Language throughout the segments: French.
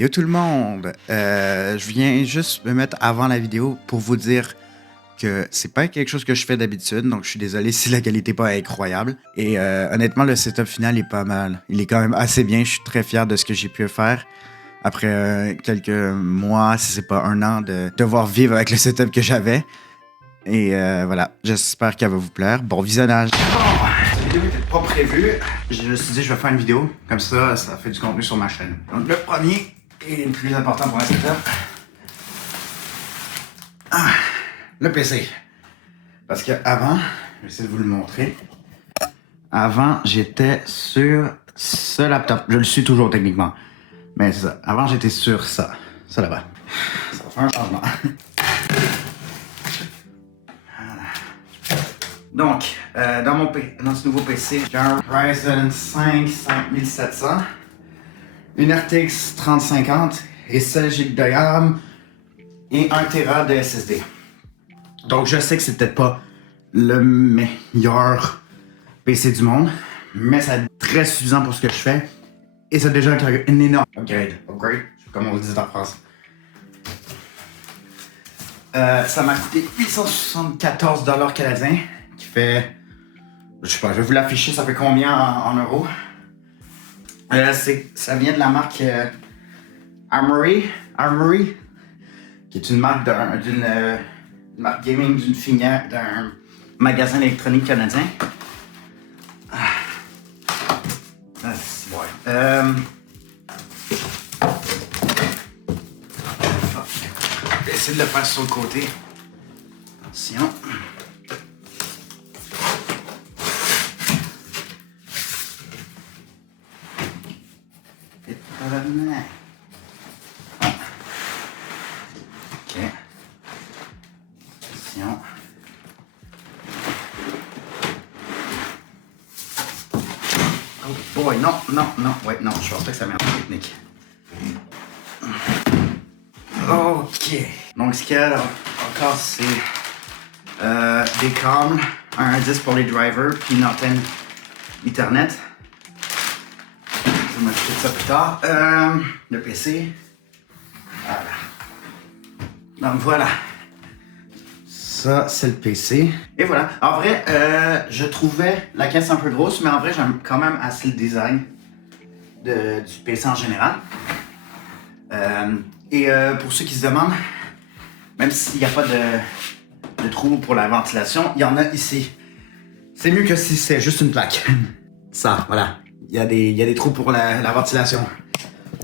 Yo tout le monde! Je viens juste me mettre avant la vidéo pour vous dire que c'est pas quelque chose que je fais d'habitude, donc je suis désolé si la qualité n'est pas incroyable. Et honnêtement, le setup final est pas mal. Il est quand même assez bien, je suis très fier de ce que j'ai pu faire. Après quelques mois, si c'est pas un an, de devoir vivre avec le setup que j'avais. Et voilà, j'espère qu'elle va vous plaire. Bon visionnage! Bon, cette vidéo n'était pas prévue. Je me suis dit, je vais faire une vidéo. Comme ça fait du contenu sur ma chaîne. Donc le premier et le plus important pour un setup, le PC. Parce que avant, je vais essayer de vous le montrer. Avant, j'étais sur ce laptop. Je le suis toujours techniquement. Mais c'est ça. Avant, j'étais sur ça. Ça là-bas. Ça va faire un changement. Donc, dans ce nouveau PC, j'ai un Ryzen 5 5700, une RTX 3050 et 16 Go de RAM et 1 Tera de SSD. Donc, je sais que c'est peut-être pas le meilleur PC du monde, mais ça est très suffisant pour ce que je fais et c'est déjà un énorme upgrade, comme on le dit en France. Ça m'a coûté 874 $ canadiens. Qui fait, je sais pas, je vais vous l'afficher, ça fait combien en euros? Ça vient de la marque Armory, qui est une marque d'une marque gaming d'une filière d'un magasin électronique canadien. Je vais essayer de le faire sur le côté. Attention. Ok. Attention. Oh boy, non. Ouais, non, je pense pas que ça met en technique. Ok. Donc, ce qu'il y a encore, c'est des câbles, un disque pour les drivers, puis une antenne Ethernet. Je vais m'occuper de ça plus tard. Le PC. Voilà. Donc voilà. Ça, c'est le PC. Et voilà. En vrai, je trouvais la caisse un peu grosse, mais en vrai, j'aime quand même assez le design du PC en général. Pour ceux qui se demandent, même s'il n'y a pas de trou pour la ventilation, il y en a ici. C'est mieux que si c'est juste une plaque. Ça, voilà. Il y a des trous pour la ventilation.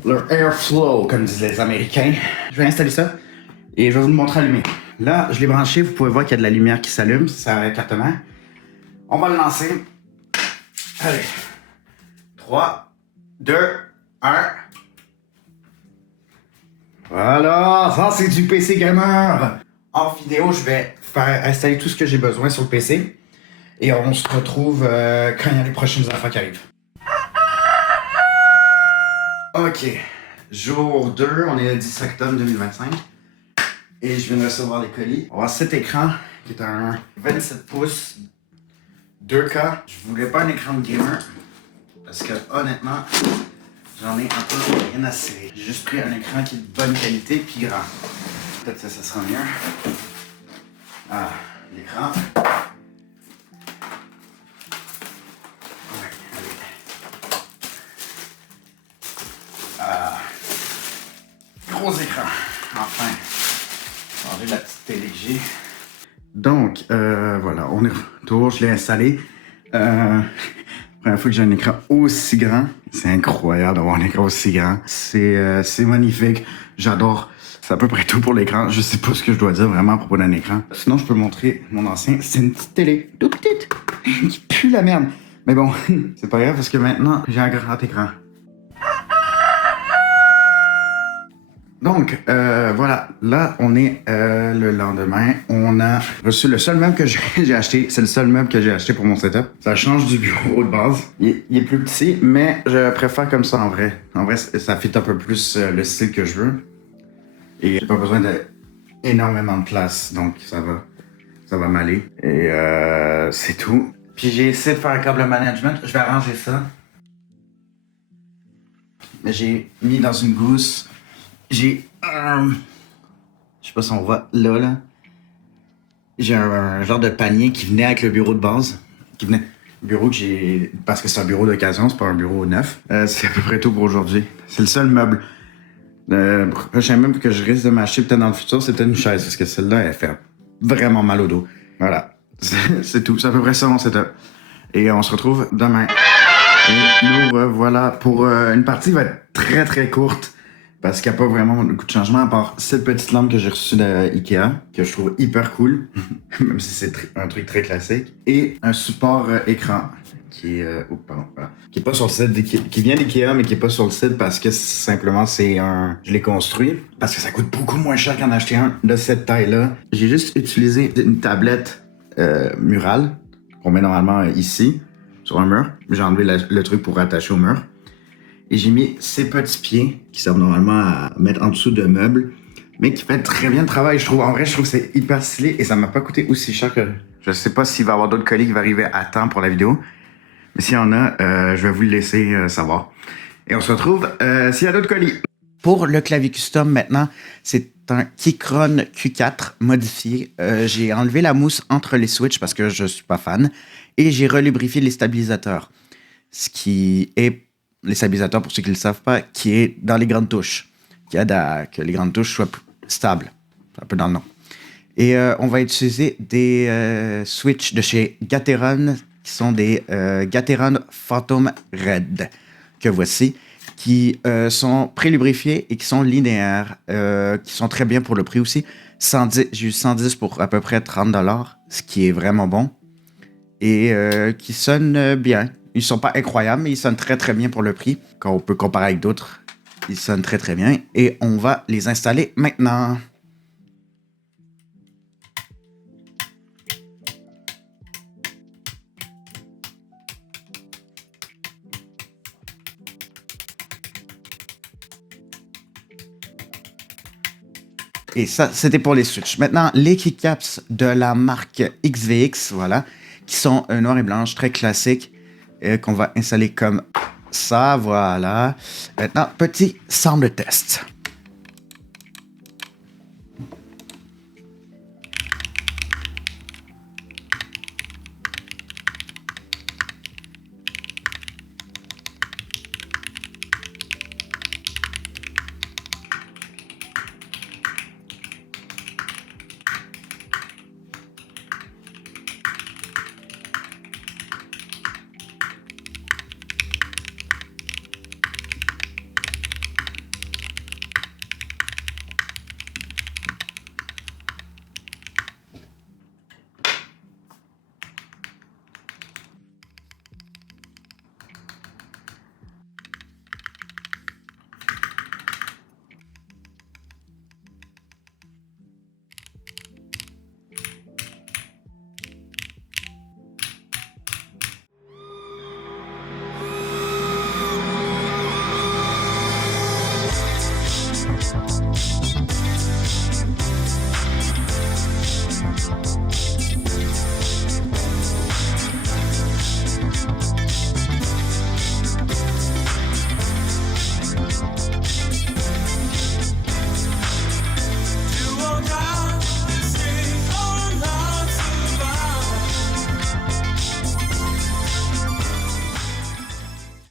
Le airflow, comme disent les Américains. Je vais installer ça et je vais vous le montrer allumé. Là, je l'ai branché. Vous pouvez voir qu'il y a de la lumière qui s'allume. Ça a écartement. On va le lancer. Allez. 3, 2, 1. Voilà, ça c'est du PC gamer. En vidéo, je vais faire installer tout ce que j'ai besoin sur le PC. Et on se retrouve quand il y a les prochaines affaires qui arrivent. Ok, jour 2, on est le 10 octobre 2025. Et je viens de recevoir les colis. On va cet écran qui est un 27 pouces 2K. Je voulais pas un écran de gamer parce que honnêtement, j'en ai un peu rien à cirer. J'ai juste pris un écran qui est de bonne qualité puis grand. Peut-être que ça sera mieux. Ah, l'écran. Gros écran, enfin. Changer la petite télé que j'ai. Donc, voilà, on est retour, je l'ai installé. Première fois que j'ai un écran aussi grand. C'est incroyable d'avoir un écran aussi grand. C'est magnifique. J'adore. C'est à peu près tout pour l'écran. Je sais pas ce que je dois dire vraiment à propos d'un écran. Sinon, je peux montrer mon ancien. C'est une petite télé, tout petite, qui pue la merde. Mais bon, c'est pas grave parce que maintenant, j'ai un grand écran. Donc, voilà, là, on est le lendemain. On a reçu le seul meuble que j'ai acheté. C'est le seul meuble que j'ai acheté pour mon setup. Ça change du bureau de base. Il est plus petit, mais je préfère comme ça en vrai. En vrai, ça fit un peu plus le style que je veux. Et j'ai pas besoin d'énormément de place, donc ça va m'aller. Et c'est tout. Puis j'ai essayé de faire un câble management. Je vais arranger ça. Mais j'ai mis dans une gousse j'ai un... Je sais pas si on voit là. J'ai un genre de panier qui venait avec le bureau de base. Le bureau que j'ai... Parce que c'est un bureau d'occasion, c'est pas un bureau neuf. C'est à peu près tout pour aujourd'hui. C'est le seul meuble. Prochain meuble que je risque de m'acheter peut-être dans le futur, c'est peut-être une chaise. Parce que celle-là, elle fait vraiment mal au dos. Voilà. C'est tout. C'est à peu près ça mon setup. Et on se retrouve demain. Et nous voilà pour une partie qui va être très très courte. Parce qu'il n'y a pas vraiment beaucoup de changements à part cette petite lampe que j'ai reçue de Ikea, que je trouve hyper cool, même si c'est un truc très classique. Et un support écran qui est, voilà, qui est pas sur le site, qui vient d'Ikea, mais qui est pas sur le site parce que simplement je l'ai construit. Parce que ça coûte beaucoup moins cher qu'en acheter un de cette taille-là. J'ai juste utilisé une tablette murale qu'on met normalement ici, sur un mur. J'ai enlevé le truc pour rattacher au mur. Et j'ai mis ces petits pieds qui servent normalement à mettre en dessous de meubles, mais qui fait très bien le travail, je trouve. En vrai, je trouve que c'est hyper stylé et ça m'a pas coûté aussi cher que... Je sais pas s'il va y avoir d'autres colis qui vont arriver à temps pour la vidéo, mais s'il y en a, je vais vous le laisser savoir. Et on se retrouve s'il y a d'autres colis. Pour le clavier custom, maintenant, c'est un Keychron Q4 modifié. J'ai enlevé la mousse entre les switches parce que je suis pas fan et j'ai relubrifié les stabilisateurs. Ce qui est les stabilisateurs, pour ceux qui ne le savent pas, qui est dans les grandes touches, qui aide à que les grandes touches soient stables. C'est un peu dans le nom. Et on va utiliser des switches de chez Gateron, qui sont des Gateron Phantom Red, que voici, qui sont pré-lubrifiés et qui sont linéaires, qui sont très bien pour le prix aussi. J'ai eu 110 pour à peu près 30$, ce qui est vraiment bon, et qui sonnent bien. Ils sont pas incroyables, mais ils sonnent très très bien pour le prix. Quand on peut comparer avec d'autres, ils sonnent très très bien. Et on va les installer maintenant. Et ça, c'était pour les switches. Maintenant, les keycaps de la marque XVX, voilà, qui sont noir et blanche, très classiques, qu'on va installer comme ça, voilà. Maintenant, petit sound test.